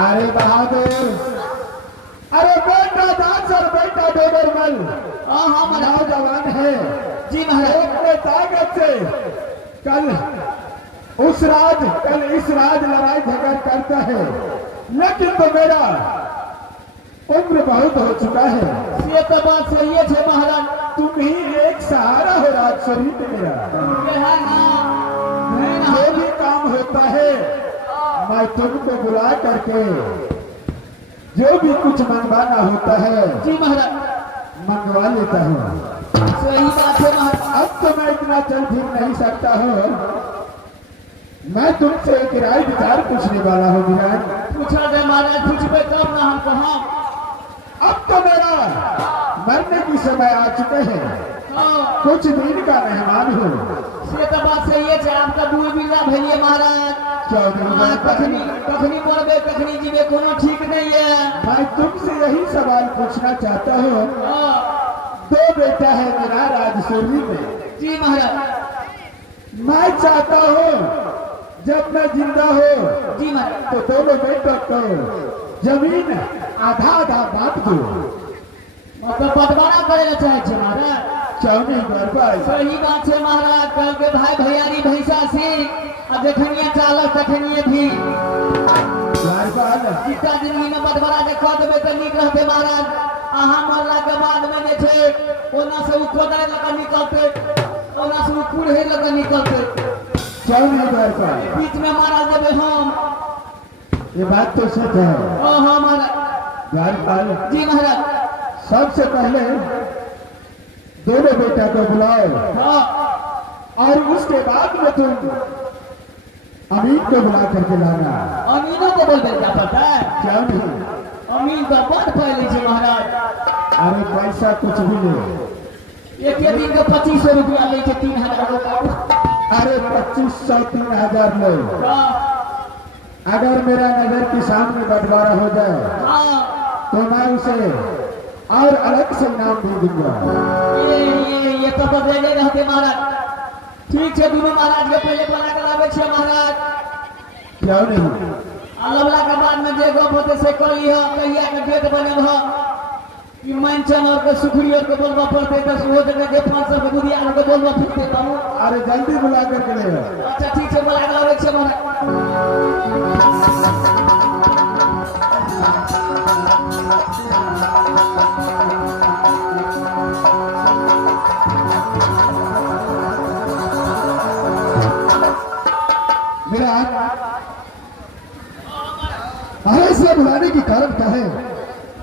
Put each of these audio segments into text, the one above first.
अरे बहादुर, अरे बेटा दासर, बेटा डोबरमल नौजवान है जी महाराज। अपने ताकत से कल इस राज लड़ाई झगड़ करता है, लेकिन तो मेरा उम्र बहुत हो चुका है। ये तो बात सही है महाराज। तुम ही एक सहारा हो राजस्वरी मेरा। जो भी काम होता है मैं तुमको बुला करके जो भी कुछ मंगवाना होता है जी महाराज मंगवा लेता हूँ। सही बात है महाराज। अब तो मैं इतना चल फिर नहीं सकता हूँ। मैं तुमसे एक राय विचार पूछने वाला हूँ विराट। पूछा दे महाराज, पूछबे तब ना हम कहा। अब तो मेरा मरने की समय आ चुके हैं, कुछ दिन का मेहमान हूँ। ये तो बात सही है। आपका दूर बिल्ला भैया महाराज। कखनी मरबे कखनी जीवे कोनो ठीक नहीं है। मैं तुमसे यही सवाल पूछना चाहता हूँ। दो बेटा है मेरा राजसूरी में। जी महाराज। मैं चाहता हूँ जब मैं जिंदा हो जी महाराज तो दोनों बेटों को जमीन आधा आधा बांट दो। मतलब बंटवारा करेगा चाहे महाराज। क्यों नहीं कर पाए? सही बात है महाराज। कल के भाई भैयारी भैंसा सिंह और जखनिया चालक तखनिए भी जितना जिंदगी में बंटवारा देखा देवे तो निक रहते महाराज। अहाँ मरला के बाद में जे छे ओना से खोदे लगा निकलते, ओना से कूड़े लगा निकलते। क्यों नहीं कर पाए? बीच में मारा देवे हम। ये बात तो सच है। हाँ महाराज। द्वारपाल जी महाराज। सबसे पहले दोनों बेटा को बुलाओ। हाँ। और उसके बाद में तुम अमीन को बुला करके लाना। अमीनों को बोल देता पता है? क्या नहीं? अमीन का बहुत पहले से महाराज। अरे पैसा कुछ भी ले। एक दिन का 2500 रुपया ले 3000 रुपया। अरे 2500 3000 लो। अगर मेरा नगर के सामने बंटवारा हो जाए तो मैं उसे और अलग से नाम दे दूंगा। ये तो बदले रहते महाराज। ठीक है दोनों महाराज के पहले बना करावे छे महाराज। क्यों नहीं? अलवला के बाद में जे गप होते से कर लियो। कहिया के डेट बनल हो कि मंचन और के सुखड़ी और के बोलबा पड़ते तो वो जगह के 500 के बुढ़िया और के बोलबा फिरते बाबू। अरे जल्दी बुला करके ले आओ। अच्छा ठीक है बुला करावे छे महाराज। मेरा ऐसे बुलाने की कारण क्या है?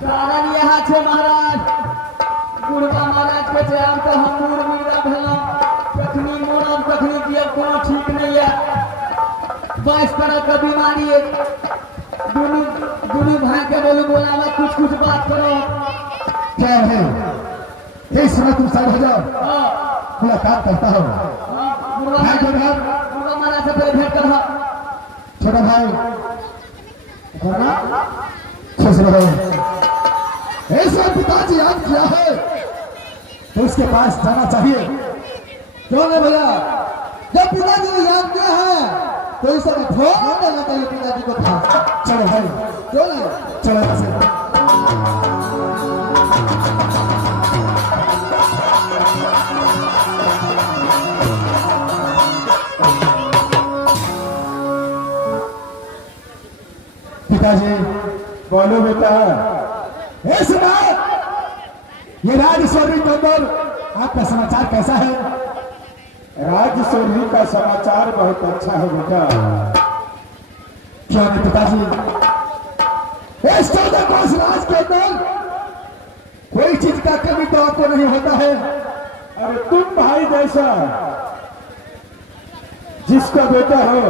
कारण यहाँ छे महाराज। बुढ़वा महाराज के छे हम तो हम बूढ़ मीरा भेलौं। कखनी मोरम कखनी जियब कोनो ठीक नहीं है। 22 तरह का बीमारी है। दुनू भाई के बोलू बोलावा कुछ बात करो। क्या है? इस समय तुम साइड हो जाओ, मुलाकात करता हूँ। भाई बुढ़वा महाराज से पहले भेंट कर। छोटा भाई खुश रहो। ऐसा पिताजी याद किया है तो उसके पास जाना चाहिए। क्यों नहीं भैया? जब पिताजी ने याद किया है तो इस समय फोन करना चाहिए पिताजी को पास। चलो भाई, क्यों नहीं? चलो ऐसे पिताजी बोलो बेटा। इस बात ये राजस्वरी टंडन आपका समाचार कैसा है? राजस्वरी का समाचार बहुत अच्छा है बेटा। क्या नहीं पिताजी? इस 14 कोस राज के अंदर कोई चीज का कमी तो आपको नहीं होता है। अरे तुम भाई जैसा जिसका बेटा हो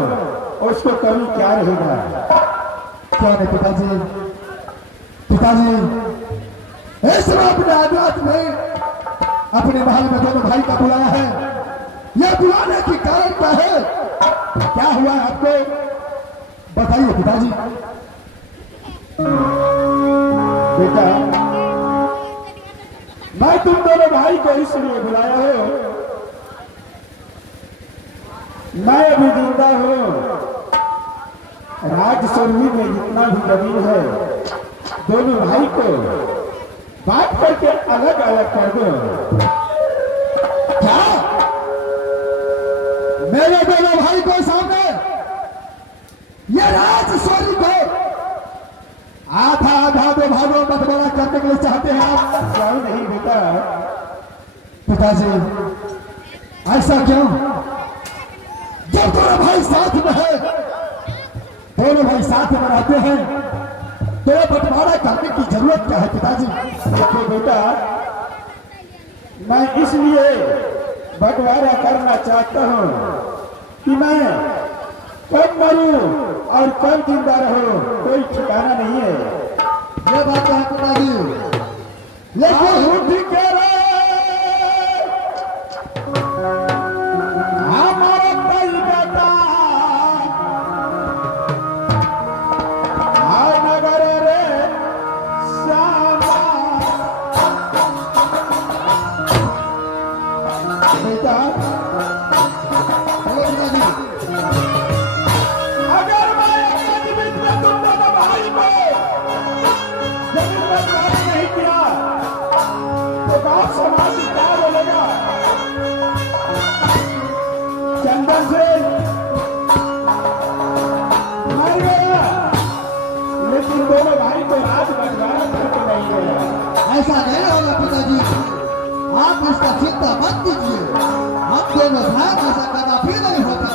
उसको कमी क्या रहेगा? क्या नहीं पिताजी? पिताजी इस समय अपने आदात में अपने महल में दोनों भाई का बुलाया है। यह बुलाने की कारण क्या है? क्या हुआ है आपको? बताइए पिताजी। बेटा मैं तुम दोनों भाई को इसलिए बुलाया हो, मैं अभी जिंदा हूं राजस्वरी में जितना भी जमीन है दोनों भाई को बांट करके अलग अलग कर दो। क्या मेरे दोनों भाई को सामने ये राजस्वरी को आधा आधा दो भागों में बंटवारा करने के लिए चाहते हैं आप? क्यों नहीं बेटा? पिताजी ऐसा क्यों? जब दोनों भाई साथ में है, दोनों भाई साथ में रहते हैं तो ये बंटवारा करने की जरूरत क्या है पिताजी? देखो बेटा, मैं इसलिए बंटवारा करना चाहता हूँ कि मैं कब मरूं और कब जिंदा रहूं कोई ठिकाना नहीं है। ये बात है पिताजी, लेकिन उठ के रे हमारा कई बेटा हाय नगर रे श्यामा। बेटा अगर मैं अपने जीवित में तुम दोनों भाई को जमीन पर कार्य नहीं किया तो गांव समाज क्या बोलेगा? चंदन से मर गया लेकिन दोनों भाई को आज बंटवारा करके नहीं गया। ऐसा नहीं होगा पिताजी, आप इसका चिंता मत कीजिए, हम दोनों भाई ऐसा करना फिर नहीं होता।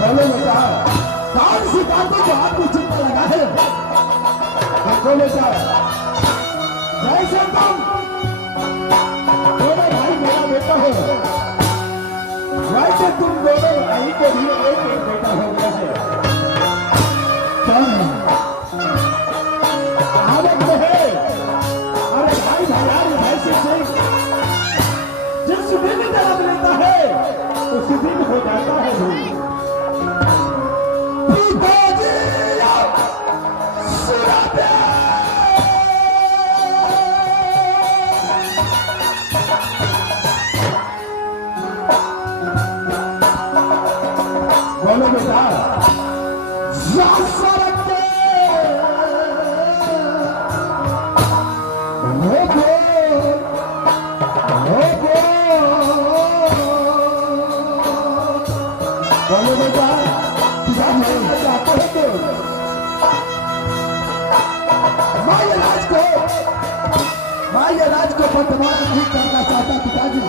बोलो बेटा, कौन सी बातों को आपको चिंता लगा है? देखो बेटा, जैसे तुम दोनों भाई मेरा बेटा हो वैसे तुम दोनों भाई को भी एक एक बेटा हो गया है। आदत में है, अरे भाई भैयारी ऐसे से जिस दिन जन्म लेता है उसी दिन हो जाता है भाई। बोलो बेटा, बोलो बेटा, चाहते हो तो मैं ये राज को बंटवारा नहीं करना चाहता पिताजी।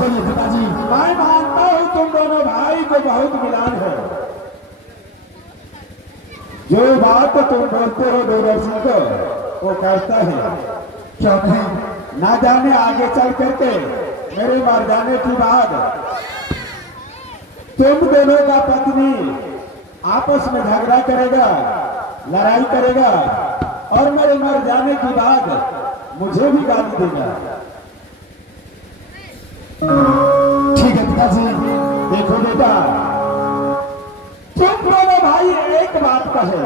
बोलिए पिताजी, मैं मानता हूँ तुम दोनों भाई को बहुत मिलान है। जो बात तुम बोलते हो दूरदर्शन को वो कहता है, क्यों नहीं? ना जाने आगे चल करके मेरे मर जाने की बाद तुम दोनों का पत्नी आपस में झगड़ा करेगा, लड़ाई करेगा और मेरे मर जाने के बाद मुझे भी गाली देगा। ठीक है पिताजी। देखो बेटा, तुम दोनों भाई एक बात कहे,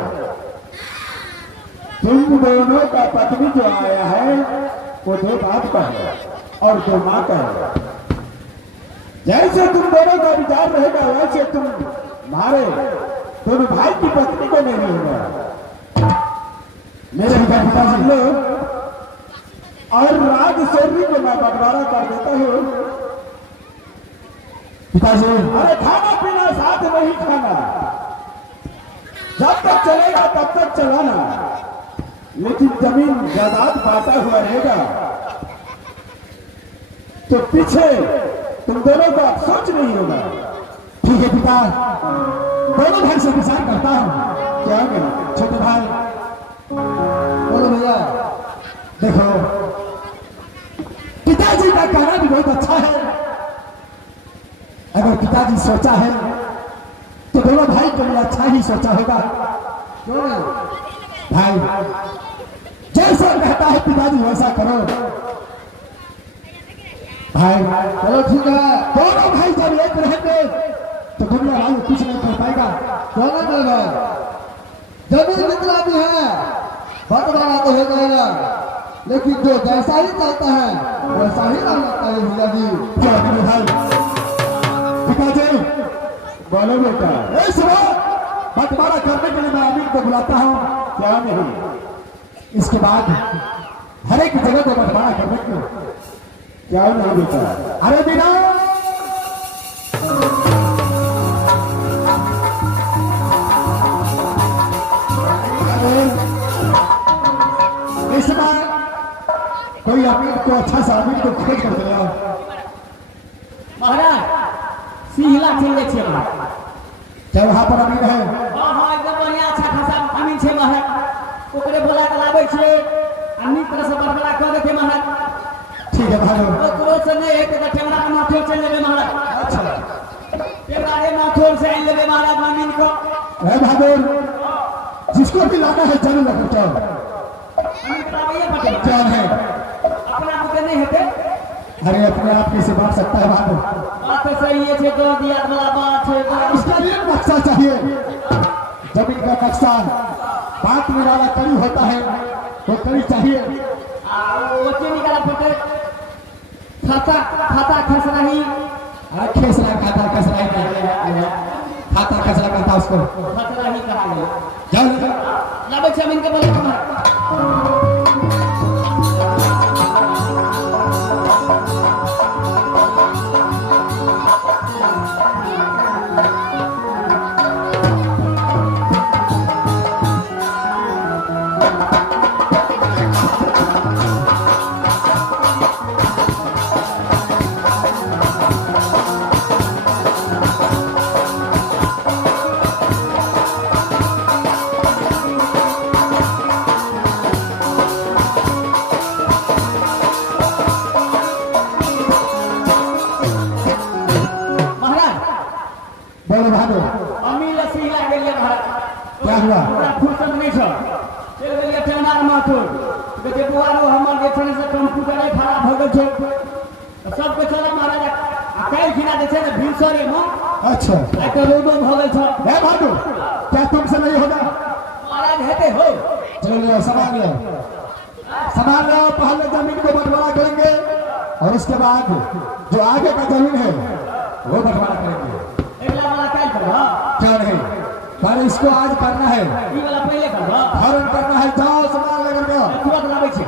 तुम दोनों का पत्नी जो आया है वो दो बाप का है और दो माँ का है। जैसे तुम दोनों का विचार रहेगा वैसे तुम मारे दोनों भाई की पत्नी को नहीं होगा। मेरे पिताजी लोग और राज शौर्य को मैं बंटवारा कर देता हूँ। पिताजी अरे खाना पीना साथ नहीं खाना, जब तक चलेगा तब तक चलाना, लेकिन जमीन जायदाद बांटा हुआ रहेगा तो पीछे तुम दोनों का सोच नहीं होगा। ठीक है पिता, दोनों भाई से विचार करता हूँ। क्या होगा छोटे भाई? बोलो भैया। देखो पिताजी का कहना भी बहुत अच्छा है। अगर पिताजी सोचा है तो दोनों भाई के लिए अच्छा ही सोचा होगा। क्यों ना भाई, जैसा कहता है पिताजी वैसा करो। भाई चलो ठीक है, दोनों भाई जब एक रहेंगे तो दुनिया वाले कुछ नहीं कर पाएगा। क्यों ना करेगा? जमीन जितना भी है बंटवारा तो हो जाएगा, लेकिन जो जैसा ही चलता है वैसा ही रहना चाहिए भैया जी। क्या भाई? पिताजी बोलो बेटा। बंटवारा करने के लिए मैं अमीर को बुलाता हूँ। क्या नहीं, इसके बाद हर एक जगह को बंटवारा करने को। क्या नहीं बेटा? अरे बिना इस बार कोई अमीर को अच्छा सा अमीर को खोज कर दिया। महाराज सिहला चल जाए छे महाराज। क्या वहां पर अमीर है? हां हां एकदम बढ़िया अच्छा खासा अमीर छे महाराज। ओकरे बोला के लाबै छे, अन्य तरह से बड़बड़ा कर देते महाराज। ठीक है भाई, ओकरो से नहीं है तो टेमरा का माथो चल लेबे महाराज। अच्छा टेमरा के माथो से आइन लेबे महाराज अमीर को। है बहादुर, जिसको भी लाना है जरूर रखो। अमीर का ये पटे क्या है? अपना मुके नहीं हेते। अरे अपने आप कैसे बांट सकता है बहादुर? बात तो सही है छे, दो दिया वाला बात है। उसका लिए नक्शा चाहिए। जमीन का नक्शा बांटने वाला कड़ी होता है, वो कड़ी चाहिए। वो के निकाला पटे खाता खाता खसरा ही। अरे खेसरा खाता कसरा ही नहीं, खाता कसरा करता उसको खसरा ही कहा गया। जाओ लाबै छे अमीर के बोले महाराज। बोलो बहादुर, अमीर सिहला गेलिए महाराज। क्या हुआ? पूरा फुर्सत नहीं छ। चल गेलिए टेमरा माथो। जे बुआरो हमर जे छने से कंप्यूटर खराब हो गेल छै। तो सब के चला महाराज आ काई खिना दे छै ने भिनसरे में। अच्छा आ तो रोडो भ गेल छ। है बहादुर, क्या तुमसे नहीं होगा? महाराज हेते हो। चलो लो, सामान लो, सामान लो। पहले जमीन को बंटवारा करेंगे और उसके बाद जो आगे का जमीन है वो बंटवारा करेंगे। एकला वाला काई करबा? क्या नहीं, पर इसको आज करना है, ई वाला पहले करबा। फौरन करना है। जाओ सामान लेकर के आओ। तुरंत लाबै छे।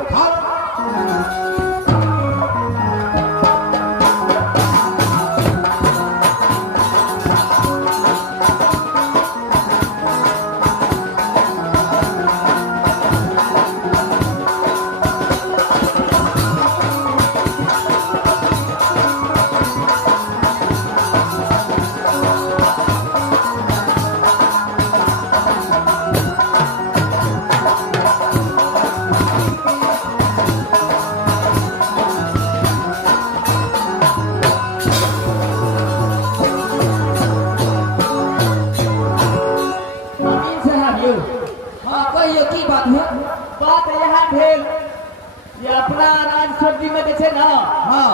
बात यहाँ भेल ये अपना राज सब्जी में देखे ना। हाँ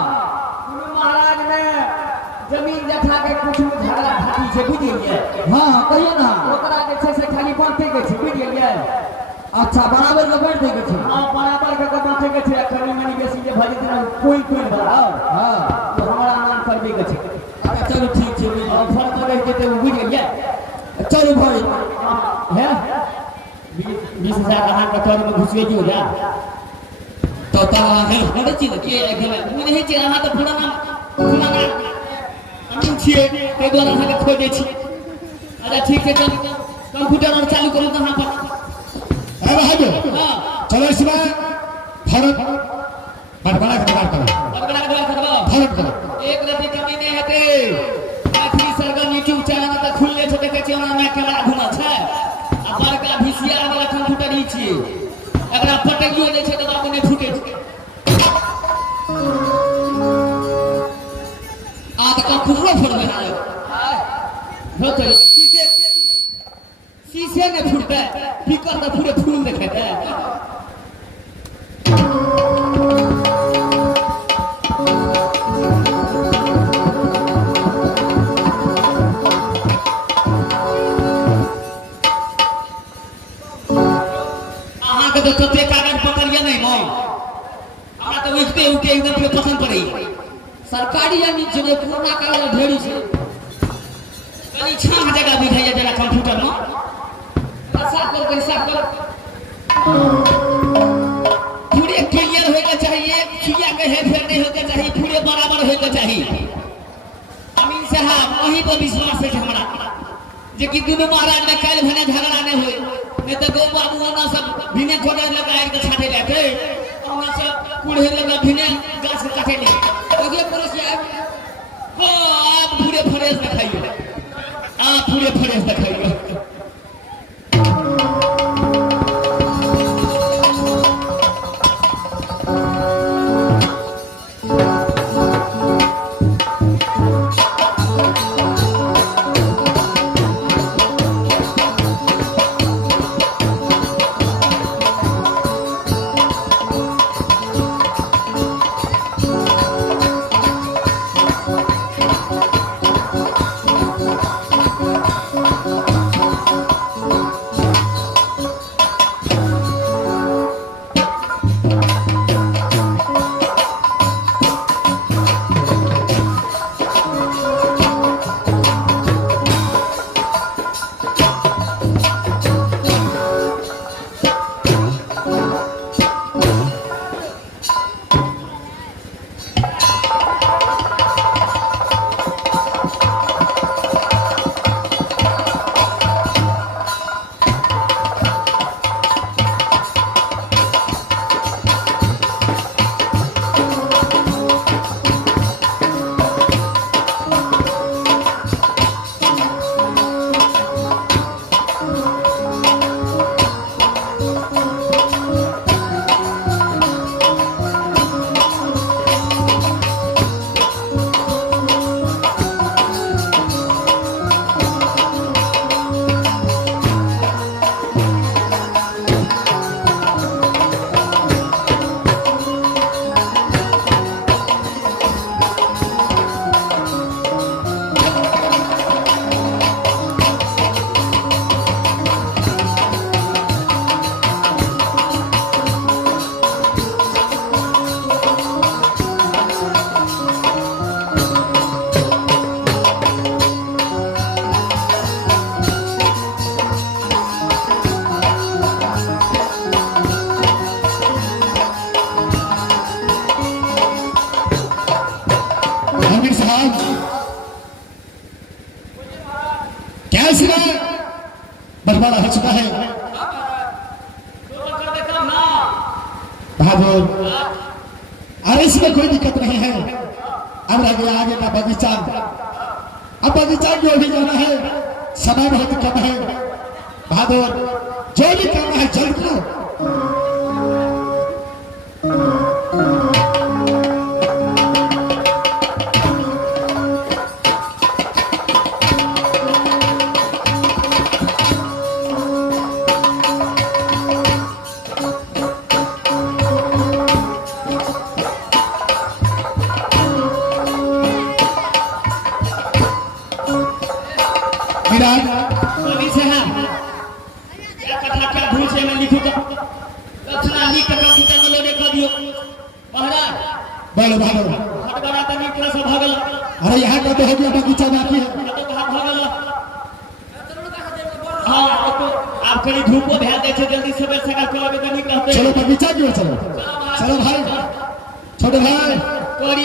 गुरु महाराज ने जमीन जथा के कुछ झगड़ा झाटी से बुझ गेलिए। हाँ कहिए ना ओकरा जे छै से खाली बांटे के छै बुझ गेलिए। अच्छा बराबर के बैठ देके छे हां बराबर के बैठे के छे खनी मनी बेसी जे भजे दिन कोई बड़ा हां तो हमरा नाम कर दे के छे अच्छा चलो ठीक छे और फर्क रह जेते वो बुझ गेलिए चलो भाई है 20,000 कहां का तोर में घुसिए जो जा तो ता है बड़े चीज के एक में नहीं छे हां तो पुराना हम छिए ते द्वारा से खो दे छी अच्छा ठीक है चल कंप्यूटर और चालू करो कहां पर भाई चलो इसमें फर्क बड़ा करो एक रति कमी नहीं हेते आखिरी सरगम यूट्यूब चैनल त खुलले छ देखे छी हमरा में कैमरा घुमा छै आ बड़का वीसीआर वाला कंप्यूटर ई छी एकरा पटकियो दे छै त बाबू ने फूटे छै आ त कंप्यूटर फोड़ देना होते शीशे में फूटता है पीकर तो पूरे फूल दिखाता है अहाँ के तो कते कागज पकड़िए नहीं मो हमरा तो उठते एकदम पे पसंद पड़ी सरकारी यानी जो पुराना कागज ढेरी से कनी 6 जगह बिठाइए जरा कंप्यूटर में साफ कर पूरे क्लियर होना चाहिए किया के है फिर नहीं होना चाहिए पूरे बराबर होना चाहिए अमीन साहब वही पर विश्वास है हमरा जे कि दुनू महाराज में काल भने झगड़ा नहीं होए नहीं तो दो बाबू ना सब भिने छोड़े लगा के छाटे लेते और सब कूड़े लगा भिने गाछ काटे ले आगे पड़ोसिया हो आप पूरे फ्रेश दिखाइए आप पूरे फ्रेश दिखाइए बर्बाद हो चुका है बहादुर अरे इसमें कोई दिक्कत नहीं है अब रह गया आगे का बगीचा अब बगीचा की ओर भी जाना है समय बहुत कम है बहादुर जो भी काम है जल्द करो अभी से क्या कथा क्या भूल से मैं लिखूं दक्षिणा लिख के कंप्यूटर में लोड कर दियो महाराज बोलो भागो हट बड़ा तो निकला से भागल अरे यहाँ का तो हो गया बगीचा बाकी है तो कहां भागल हां तो आप कहीं धूपो भेज दे छे जल्दी से बेल सका कोई भी नहीं कहते चलो बगीचा की ओर चलो चलो भाई छोटे भाई कोरी